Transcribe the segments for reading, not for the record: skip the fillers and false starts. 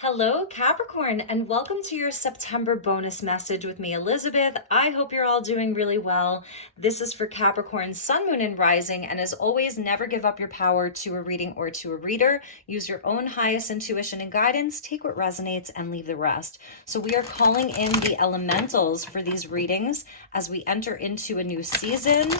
Hello, Capricorn, and welcome to your September bonus message with me, Elizabeth. I hope you're all doing really well. This is for Capricorn, Sun, Moon, and Rising, and as always, never give up your power to a reading or to a reader. Use your own highest intuition and guidance, take what resonates, and leave the rest. So we are calling in the elementals for these readings as we enter into a new season,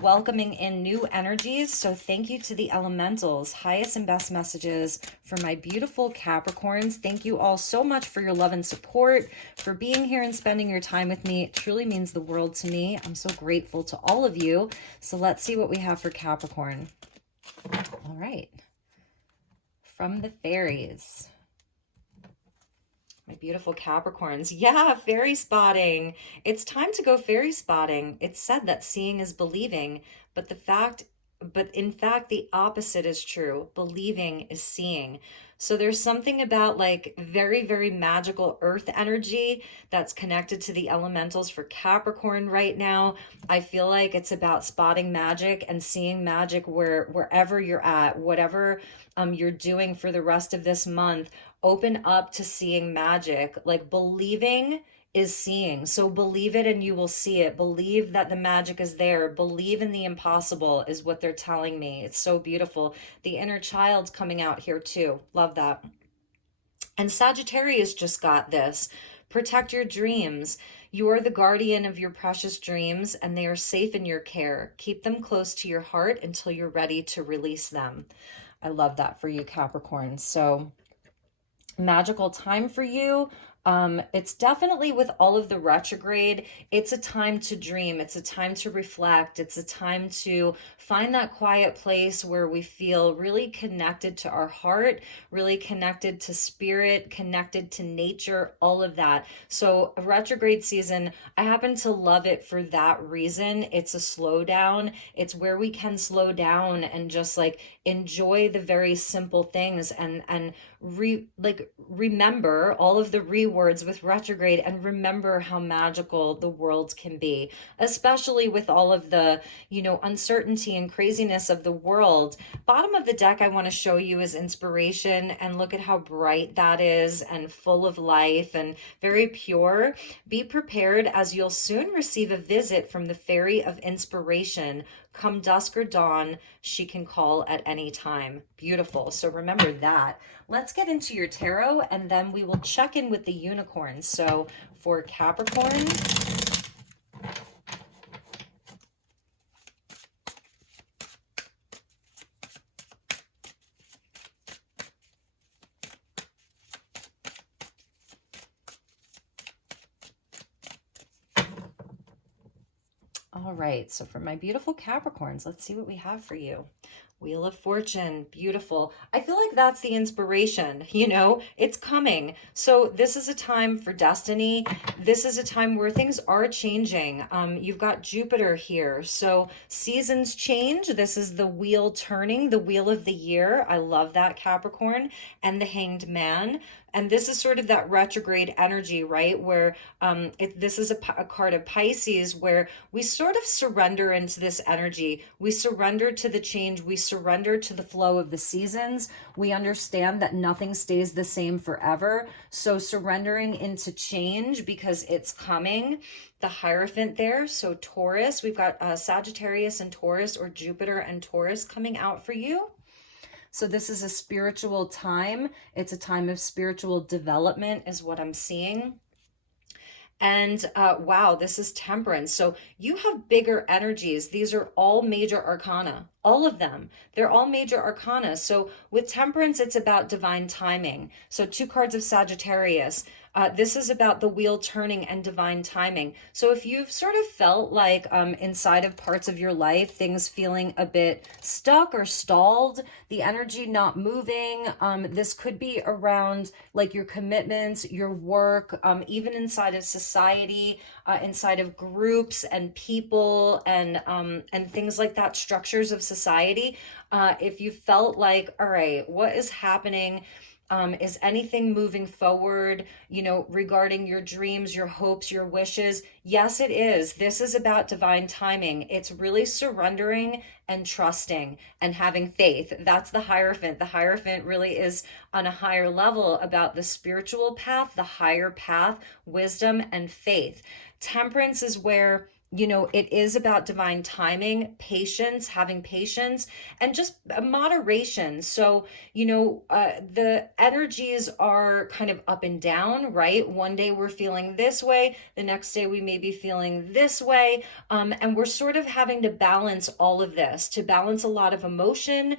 welcoming in new energies. So thank you to the elementals, highest and best messages for my beautiful Capricorns. Thank you all so much for your love and support, for being here and spending your time with me. It truly means the world to me. I'm so grateful to all of you. So let's see what we have for Capricorn. All right. From the fairies. My beautiful Capricorns. Yeah, fairy spotting. It's time to go fairy spotting. It's said that seeing is believing, but in fact, the opposite is true. Believing is seeing. So there's something about like very, very magical earth energy that's connected to the elementals for Capricorn right now. I feel like it's about spotting magic and seeing magic wherever you're at, whatever you're doing for the rest of this month. Open up to seeing magic. Like believing is seeing. So believe it and you will see it. Believe that the magic is there. Believe in the impossible is what they're telling me. It's so beautiful. The inner child's coming out here too. Love that. And Sagittarius just got this. Protect your dreams. You are the guardian of your precious dreams and they are safe in your care. Keep them close to your heart until you're ready to release them. I love that for you, Capricorn. So magical time for you. It's definitely with all of the retrograde, it's a time to dream. It's a time to reflect. It's a time to find that quiet place where we feel really connected to our heart, really connected to spirit, connected to nature, all of that. So a retrograde season, I happen to love it for that reason. It's a slowdown. It's where we can slow down and just like enjoy the very simple things and remember all of the rewords with retrograde and remember how magical the world can be, especially with all of the, uncertainty and craziness of the world. Bottom of the deck I want to show you is inspiration, and look at how bright that is and full of life and very pure. Be prepared as you'll soon receive a visit from the fairy of inspiration. Come dusk or dawn, she can call at any time. Beautiful. So remember that. Let's get into your tarot and then we will check in with the unicorn. So for Capricorn, all right, so for my beautiful Capricorns, let's see what we have for you. Wheel of Fortune, beautiful. I feel like that's the inspiration, it's coming. So this is a time for destiny. This is a time where things are changing. You've got Jupiter here. So seasons change. This is the wheel turning, the wheel of the year. I love that, Capricorn. And the Hanged Man. And this is sort of that retrograde energy, right? Where this is a card of Pisces where we sort of surrender into this energy. We surrender to the change. We surrender to the flow of the seasons. We understand that nothing stays the same forever. So surrendering into change because it's coming. The Hierophant there. So Taurus, we've got Sagittarius and Taurus, or Jupiter and Taurus coming out for you. So this is a spiritual time. It's a time of spiritual development is what I'm seeing. And wow, this is Temperance. So you have bigger energies. These are all major arcana, all of them. They're all major arcana. So with Temperance, it's about divine timing. So 2 cards of Sagittarius. This is about the wheel turning and divine timing. So if you've sort of felt like inside of parts of your life, things feeling a bit stuck or stalled, the energy not moving, this could be around like your commitments, your work, even inside of society, inside of groups and people and things like that, structures of society. If you felt like, all right, what is happening? Is anything moving forward, regarding your dreams, your hopes, your wishes? Yes, it is. This is about divine timing. It's really surrendering and trusting and having faith. That's the Hierophant. The Hierophant really is on a higher level about the spiritual path, the higher path, wisdom, and faith. Temperance is where it is about divine timing, patience, having patience, and just moderation. So, the energies are kind of up and down, right? One day we're feeling this way, the next day we may be feeling this way. And we're sort of having to balance all of this, to balance a lot of emotion,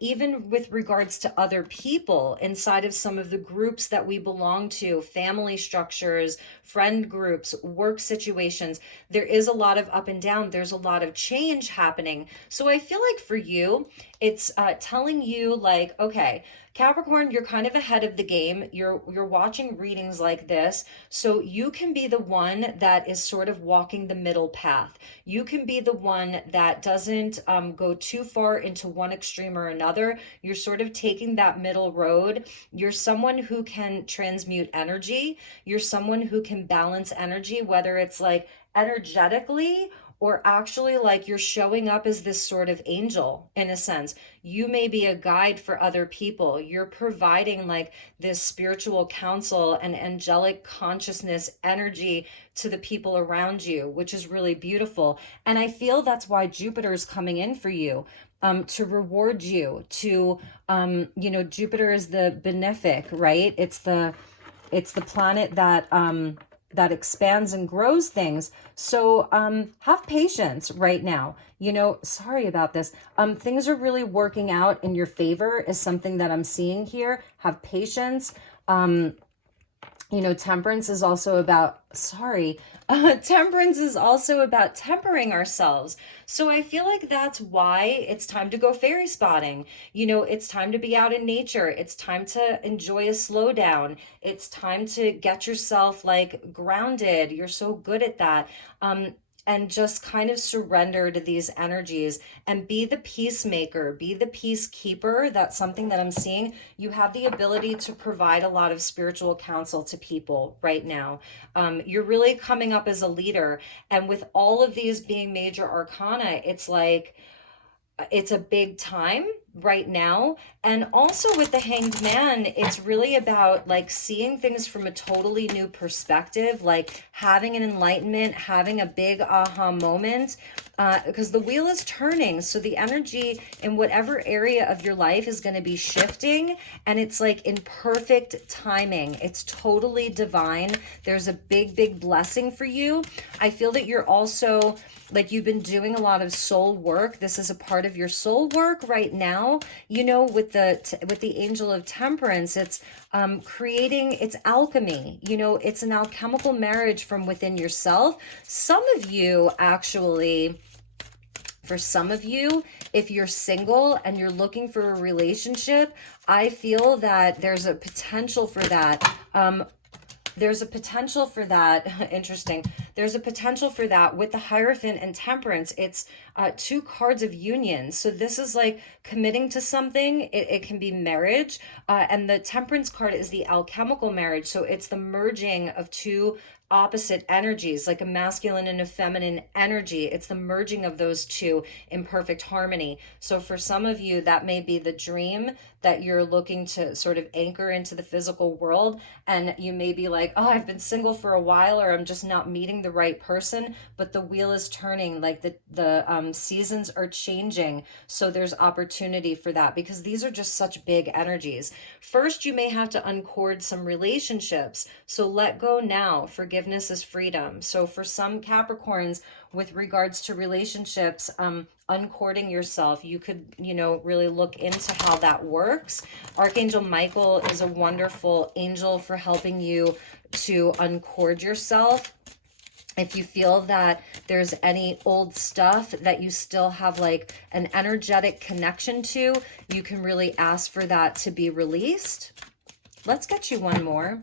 even with regards to other people inside of some of the groups that we belong to, family structures, friend groups, work situations. There is a lot of up and down. There's a lot of change happening. So I feel like for you, it's telling you like, okay, Capricorn, you're kind of ahead of the game. You're watching readings like this, so you can be the one that is sort of walking the middle path. You can be the one that doesn't go too far into one extreme or another. You're sort of taking that middle road. You're someone who can transmute energy. You're someone who can balance energy, whether it's like energetically or actually like you're showing up as this sort of angel in a sense. You may be a guide for other people. You're providing like this spiritual counsel and angelic consciousness energy to the people around you, which is really beautiful. And I feel that's why Jupiter is coming in for you. To reward you, to Jupiter is the benefic, right? It's the planet that expands and grows things. So have patience right now. Sorry about this. Things are really working out in your favor is something that I'm seeing here. Have patience. Temperance is also about, temperance is also about tempering ourselves. So I feel like that's why it's time to go fairy spotting. It's time to be out in nature. It's time to enjoy a slowdown. It's time to get yourself like grounded. You're so good at that. And just kind of surrender to these energies and be the peacemaker, be the peacekeeper. That's something that I'm seeing. You have the ability to provide a lot of spiritual counsel to people right now. You're really coming up as a leader. And with all of these being major arcana, it's like, it's a big time right now. And also with the Hanged Man, it's really about like seeing things from a totally new perspective, like having an enlightenment, having a big aha moment, because the wheel is turning. So the energy in whatever area of your life is going to be shifting, and it's like in perfect timing. It's totally divine. There's a big, big blessing for you. I feel that you're also like you've been doing a lot of soul work. This is a part of your soul work right now. With the Angel of Temperance, it's creating, it's alchemy. It's an alchemical marriage from within yourself. Some of you actually, for some of you, if you're single and you're looking for a relationship, I feel that there's a potential for that. There's a potential for that. Interesting. There's a potential for that with the Hierophant and Temperance. It's two cards of union. So this is like committing to something. It can be marriage. And the Temperance card is the alchemical marriage. So it's the merging of two opposite energies, like a masculine and a feminine energy. It's the merging of those two in perfect harmony. So for some of you, that may be the dream that you're looking to sort of anchor into the physical world. And you may be like, oh, I've been single for a while, or I'm just not meeting the right person. But the wheel is turning, like the seasons are changing. So there's opportunity for that, because these are just such big energies. First, you may have to uncord some relationships. So let go now. Forgiveness is freedom. So for some Capricorns, with regards to relationships, uncording yourself, you could, really look into how that works. Archangel Michael is a wonderful angel for helping you to uncord yourself. If you feel that there's any old stuff that you still have like an energetic connection to, you can really ask for that to be released. Let's get you one more,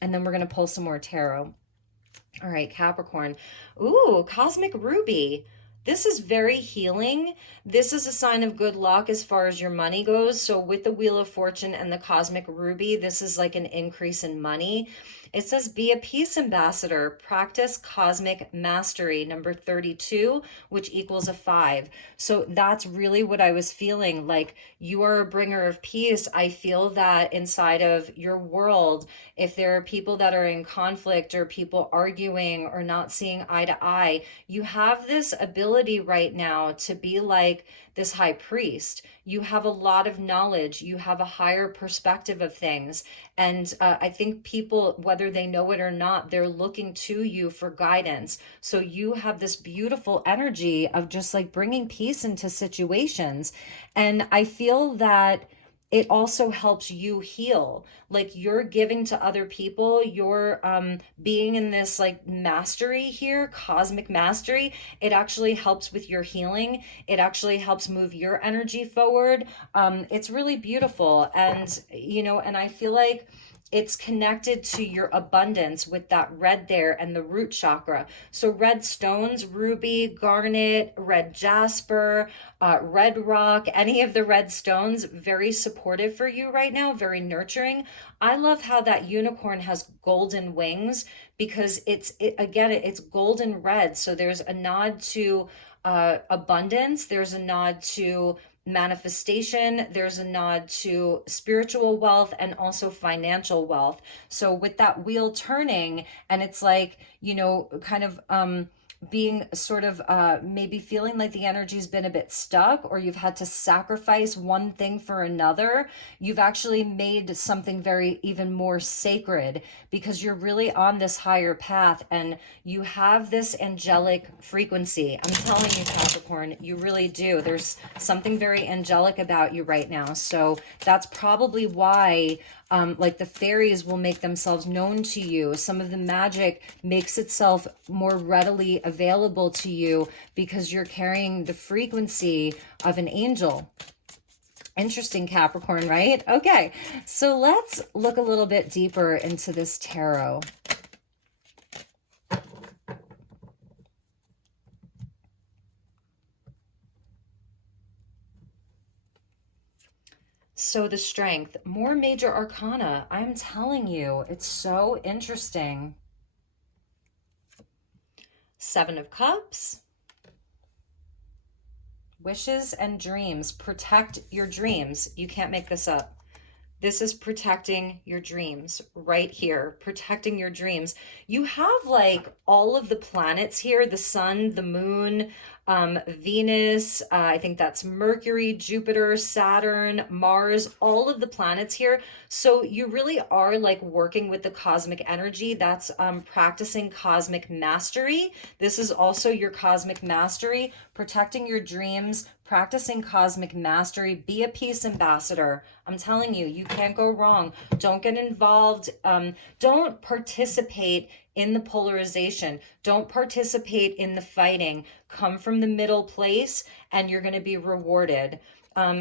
and then we're going to pull some more tarot. All right, Capricorn. Ooh, Cosmic Ruby. This is very healing. This is a sign of good luck as far as your money goes. So with the Wheel of Fortune and the Cosmic Ruby, this is like an increase in money. It says, be a peace ambassador, practice cosmic mastery, number 32, which equals a 5. So that's really what I was feeling. Like, you are a bringer of peace. I feel that inside of your world, if there are people that are in conflict or people arguing or not seeing eye to eye, you have this ability right now to be like this high priest. You have a lot of knowledge, you have a higher perspective of things. And I think people, whether they know it or not, they're looking to you for guidance. So you have this beautiful energy of just like bringing peace into situations. And I feel that it also helps you heal. Like, you're giving to other people, you're being in this like mastery here, cosmic mastery. It actually helps with your healing. It actually helps move your energy forward. It's really beautiful. And and I feel like it's connected to your abundance with that red there and the root chakra. So red stones, ruby, garnet, red jasper, red rock, any of the red stones, very supportive for you right now, very nurturing. I love how that unicorn has golden wings, because it's golden red. So there's a nod to abundance. There's a nod to manifestation. There's a nod to spiritual wealth and also financial wealth. So with that wheel turning, and it's like, kind of being sort of maybe feeling like the energy's been a bit stuck, or you've had to sacrifice one thing for another, you've actually made something very even more sacred, because you're really on this higher path and you have this angelic frequency. I'm telling you, Capricorn, you really do. There's something very angelic about you right now. So that's probably why like the fairies will make themselves known to you. Some of the magic makes itself more readily available to you because you're carrying the frequency of an angel. Interesting, Capricorn, right? Okay, so let's look a little bit deeper into this tarot. So the Strength, more major arcana. I'm telling you, it's so interesting. Seven of Cups. Wishes and dreams. Protect your dreams. You can't make this up. This is protecting your dreams right here, protecting your dreams. You have like all of the planets here, the sun, the moon, Venus, I think that's Mercury, Jupiter, Saturn, Mars, all of the planets here. So you really are like working with the cosmic energy. That's practicing cosmic mastery. This is also your cosmic mastery, protecting your dreams, practicing cosmic mastery. Be a peace ambassador. I'm telling you, you can't go wrong. Don't get involved. Don't participate in the polarization. Don't participate in the fighting. Come from the middle place and you're going to be rewarded.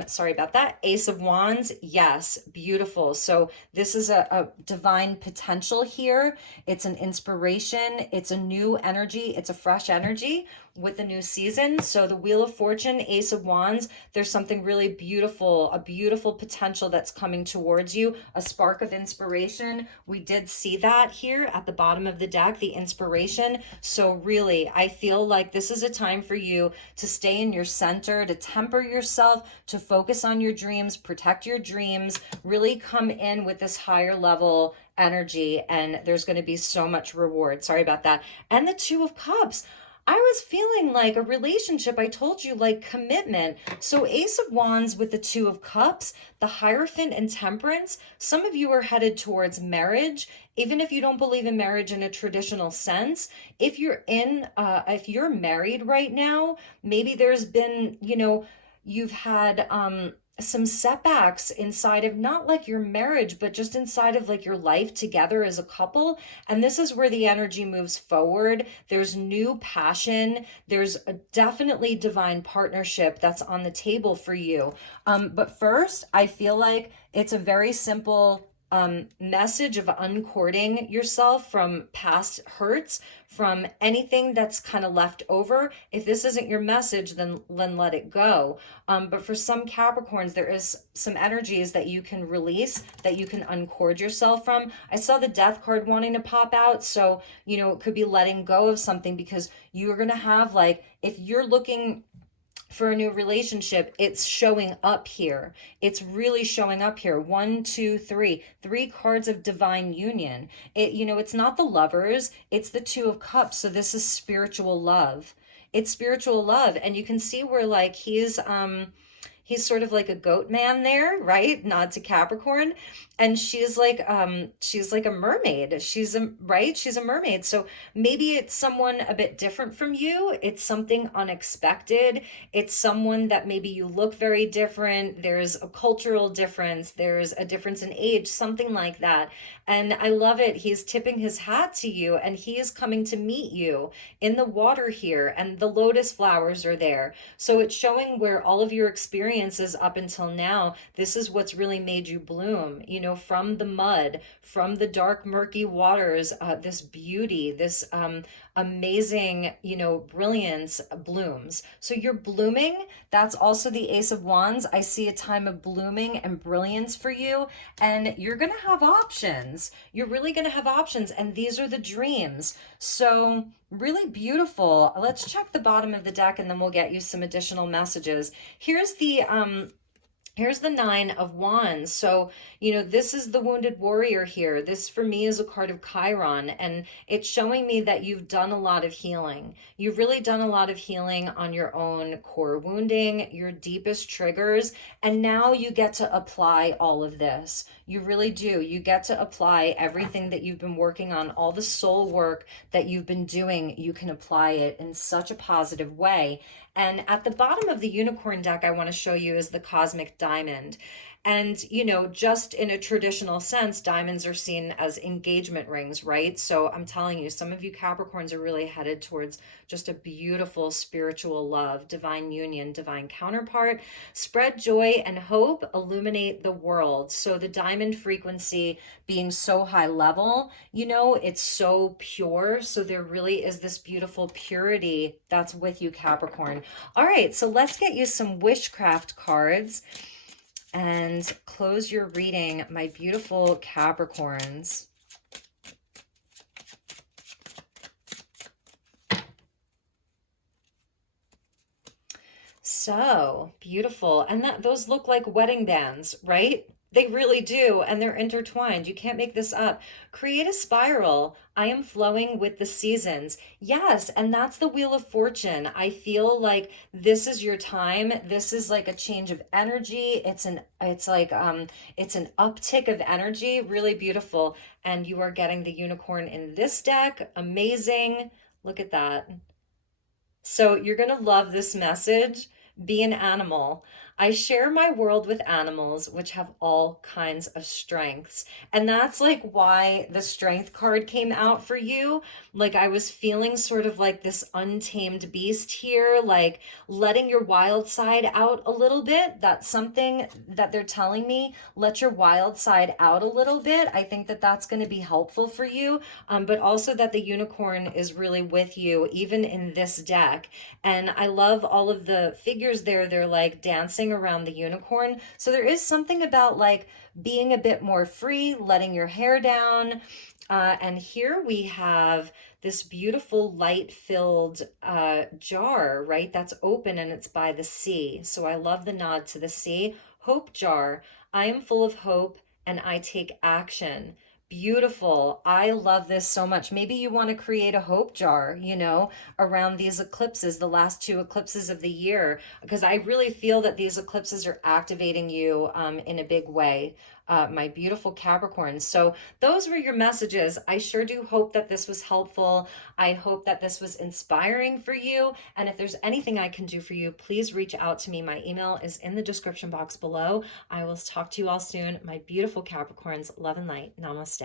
Sorry about that. Ace of Wands. Yes, beautiful. So this is a divine potential here. It's an inspiration. It's a new energy. It's a fresh energy with the new season. So the Wheel of Fortune, Ace of Wands, there's something really beautiful, a beautiful potential that's coming towards you, a spark of inspiration. We did see that here at the bottom of the deck, the inspiration. So really, I feel like this is a time for you to stay in your center, to temper yourself, to focus on your dreams, protect your dreams, really come in with this higher level energy, and there's going to be so much reward. Sorry about that. And the Two of Cups. I was feeling like a relationship. I told you, like commitment. So Ace of Wands with the Two of Cups, the Hierophant and Temperance. Some of you are headed towards marriage, even if you don't believe in marriage in a traditional sense. If you're married right now, maybe there's been, you've had some setbacks inside of not like your marriage, but just inside of like your life together as a couple. And this is where the energy moves forward. There's new passion. There's a definitely divine partnership that's on the table for you. But first, I feel like it's a very simple message of uncording yourself from past hurts, from anything that's kind of left over. If this isn't your message, then let it go. But for some Capricorns, there is some energies that you can release, that you can uncord yourself from. I saw the Death card wanting to pop out. So, it could be letting go of something, because you're going to have, like, if you're looking for a new relationship, it's showing up here. It's really showing up here. One, two, three cards of divine union. It's not the Lovers, it's the Two of Cups. So this is spiritual love. It's spiritual love. And you can see where, like, he's sort of like a goat man there, right? Nod to Capricorn. And she's like a mermaid. She's a mermaid. So maybe it's someone a bit different from you. It's something unexpected. It's someone that maybe you look very different. There's a cultural difference. There's a difference in age, something like that. And I love it. He's tipping his hat to you, and he is coming to meet you in the water here, and the lotus flowers are there. So it's showing where all of your experiences up until now, this is what's really made you bloom, from the mud, from the dark, murky waters, this beauty, this amazing, brilliance blooms. So you're blooming. That's also the Ace of Wands. I see a time of blooming and brilliance for you, and you're going to have options. You're really going to have options, and these are the dreams. So really beautiful. Let's check the bottom of the deck, and then we'll get you some additional messages. Here's the Nine of Wands. So, this is the wounded warrior here. This for me is a card of Chiron, and it's showing me that you've done a lot of healing. You've really done a lot of healing on your own core wounding, your deepest triggers, and now you get to apply all of this. You really do. You get to apply everything that you've been working on, all the soul work that you've been doing. You can apply it in such a positive way. And at the bottom of the unicorn deck, I want to show you is the cosmic diamond. And, just in a traditional sense, diamonds are seen as engagement rings, right? So I'm telling you, some of you Capricorns are really headed towards just a beautiful spiritual love, divine union, divine counterpart. Spread joy and hope, illuminate the world. So the diamond frequency being so high level, it's so pure. So there really is this beautiful purity that's with you, Capricorn. All right, so let's get you some witchcraft cards and close your reading, my beautiful Capricorns. So beautiful. And those look like wedding bands, right? They really do, and they're intertwined. You can't make this up. Create a spiral. I am flowing with the seasons. Yes, and that's the Wheel of Fortune. I feel like this is your time. This is like a change of energy. It's an uptick of energy, really beautiful. And you are getting the unicorn in this deck. Amazing. Look at that. So you're going to love this message. Be an animal. I share my world with animals, which have all kinds of strengths. And that's like why the strength card came out for you. Like I was feeling sort of like this untamed beast here, like letting your wild side out a little bit. That's something that they're telling me. Let your wild side out a little bit. I think that that's going to be helpful for you. But also that the unicorn is really with you, even in this deck. And I love all of the figures there. They're like dancing around the unicorn. So there is something about like being a bit more free, letting your hair down. And here we have this beautiful light-filled jar, right? That's open and it's by the sea. So I love the nod to the sea. Hope jar. I am full of hope and I take action. Beautiful. I love this so much. Maybe you want to create a hope jar, around these eclipses, the last two eclipses of the year, because I really feel that these eclipses are activating you in a big way, my beautiful Capricorn. So those were your messages. I sure do hope that this was helpful. I hope that this was inspiring for you. And if there's anything I can do for you, please reach out to me. My email is in the description box below. I will talk to you all soon. My beautiful Capricorns, love and light. Namaste.